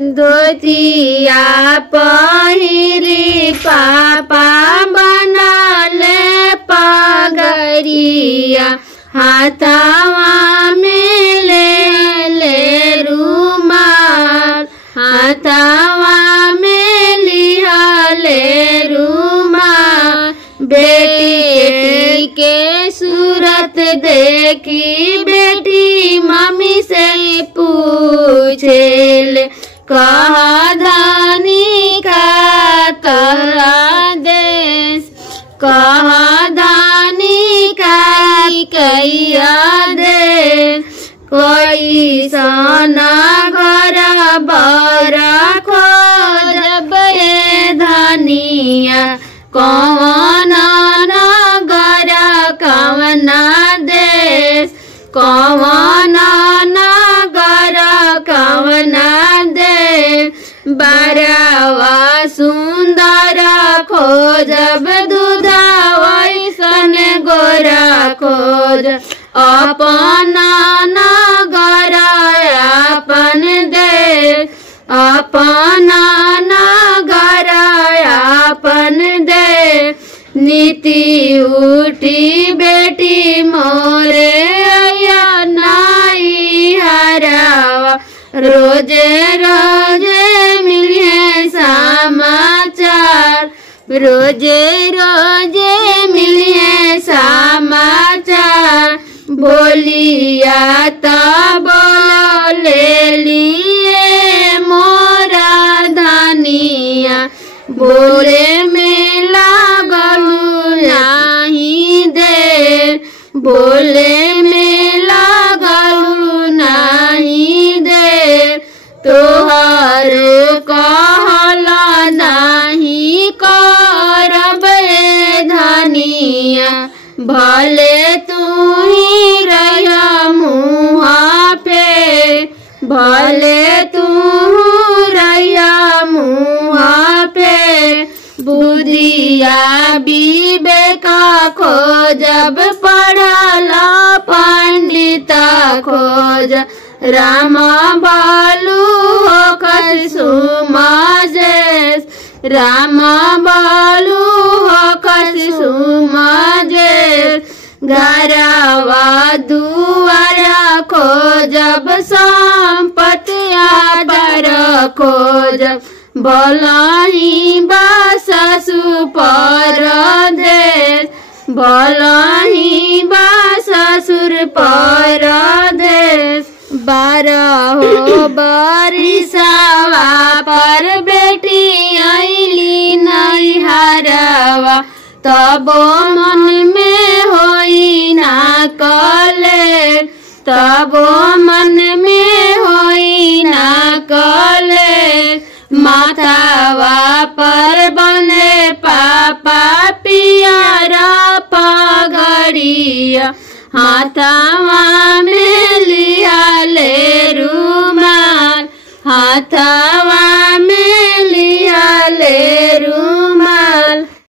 धोतिया पहिरी पापा बनले पगरिया हाथवा में ले रुमाल हाथवा में लिहले रुमाल बेटी के सूरत देखी बेटी मम्मी से पूछेले कहा धानी का तोरा देश कहा धानी का कैया देश कोई सोना घर बरा खोजब धनिया कौन नगर कवना देश कौन नगर कवना देश बरवा सुंदर खोजब दूधा वैसन गोरा खोज अपना नगर अपन देश अपना नगर अपन देश नीति उठी बेटी मोरे या नाई हरावा रोजे रोजे मिले समाचार रोजे रोजे मिले समाचार बोलिया तो बोले लिए मोरा धनिया बोले में लागलू नहीं दे बोले में लागलू नहीं दे तोहर कहला नहीं करब धनिया भले तू ही रह मुँहा पे भले तू रह मुँहा पे बुद्धिया विवेका खोजब पढ़ला पंडिता खोज राम बालू होकर सुमाजेश राम बालू होकर सुमाजेश घरवा दुआरा खोजब संपत्ति आदर खोज भलही बस ससुर देश भलही बस ससुर परदेश 12 बरिसवा पर बेटी आईली नैहरवा तबो मन में होई ना कले तबो मन में होई ना कले माथावा पर बंधे पापा पियरा पगड़िया हाथवा में लिया ले रुमाल हाथा